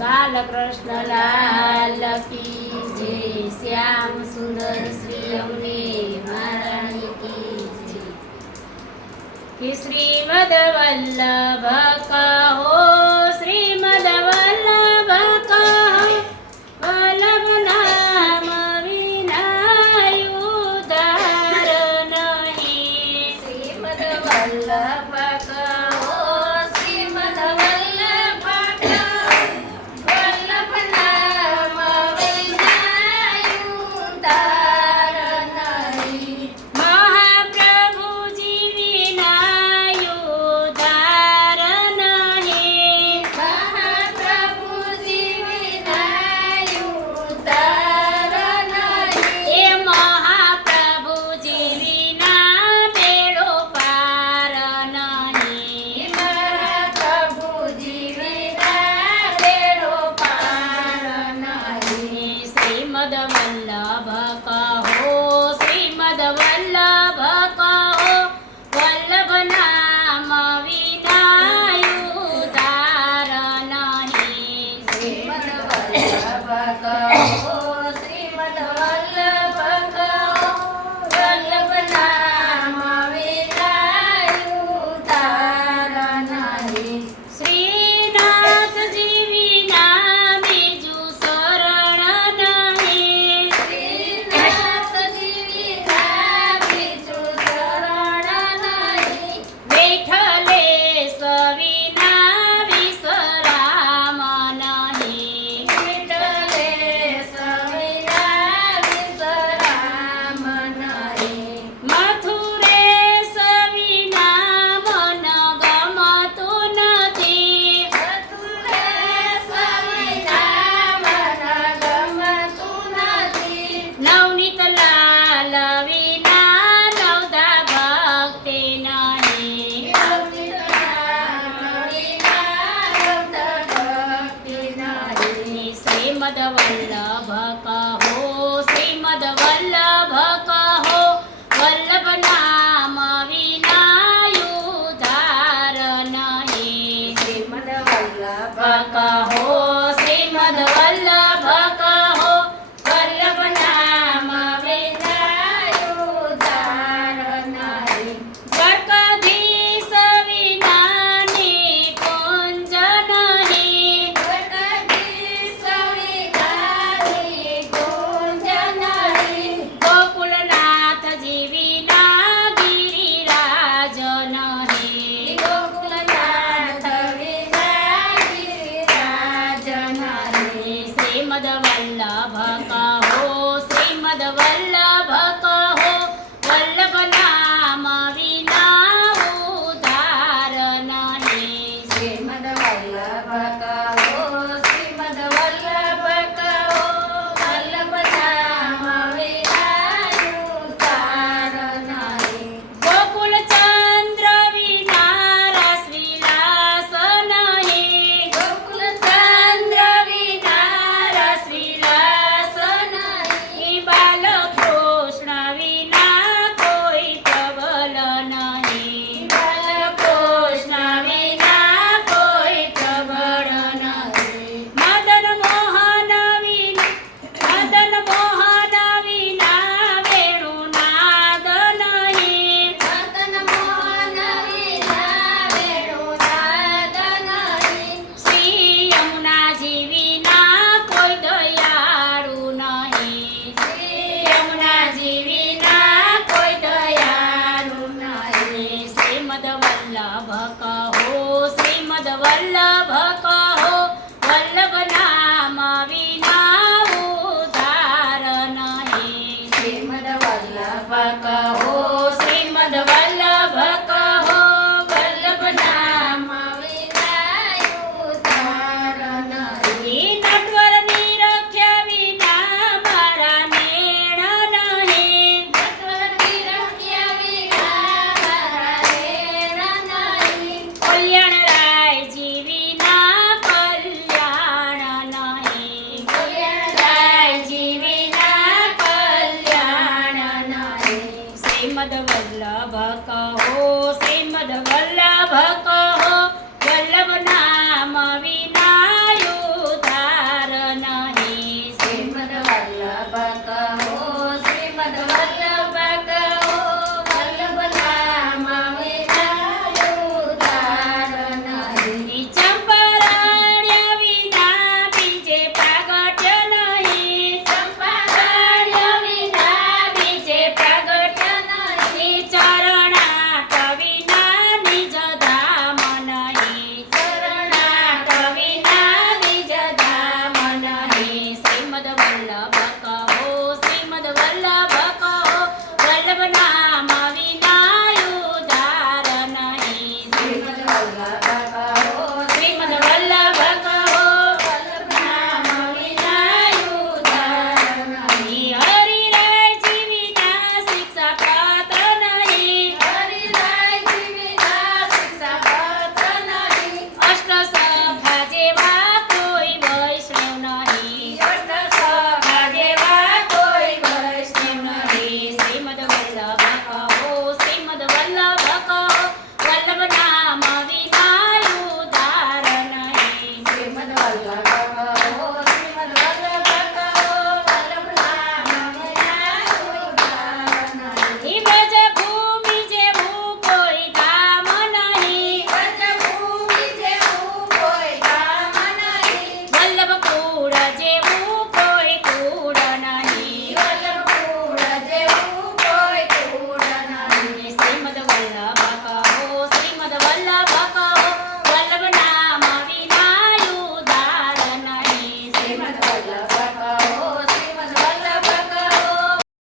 બાલકૃષ્ણ લાલ કી જય, શ્યામ સુંદર શ્રી અમને મહારાણી કી જય। કે શ્રીમદ વલ્લભ કહો, શ્રીમદ વલ્લભ કહો, વલ્લભ નામ વિના ઉદ્ધાર નહીં। શ્રીમદ વલ્લભ કહો, શ્રીમદ વલ્લભ કહો, વલ્લભ નામ વિના ઉદ્ધાર નહીં। મહાપ્રભુજી વિના ઉદ્ધાર નહીં। મહાપ્રભુજી વિના ઉદ્ધાર નહીં। એ મહાપ્રભુજી વિના બેડો પાર નહીં। મહાપ્રભુજી વિના બેડો પાર નહીં। શ્રીમદ વલ્લભ કહો, શ્રીમદ વલ્લભ કહો, વલ્લભ નામ વિના ઉદ્ધાર નહીં। શ્રીમદ વલ્લભ કહો, શ્રીમદ વલ્લભ કહો, વલ્લભ નામ વિના ઉદ્ધાર નહીં। શ્રીનાથજી વિના બીજું શરણ નહીં। શ્રીનાથજી વિના બીજું શરણ નહીં। વિઠ્ઠલેશ વિના વિશ્રામ નહીં। વિઠ્ઠલેશ વિના વિશ્રામ નહીં। મથુરેશ વિના મન ગમતું નથી। મથુરેશ વિના મન ગમતું નથી। નવનીત લાલ વિના નવદા ભક્તિ નહીં। નવનીત લાલ વિના નવદા ભક્તિ નહીં। શ્રીમદ વલ્લભ કહો, શ્રીમદ વલ્લભ કહો, વલ્લભ નામ વિના ઉદ્ધાર નહીં। શ્રીમદ વલ્લભ કહો, શ્રીમદ વલ્લભ કહો, વલ્લભ નામ વિના ઉદ્ધાર નહીં। દ્વારકાધીશ વિના નિકુંજ નહીં। દ્વારકાધીશ વિના નિકુંજ નહીં। ગોકુલનાથજી વિના ગિરિરાજ નહીં। ગોકુલનાથ વિના ગિરિરાજ નહીં। શ્રીમદ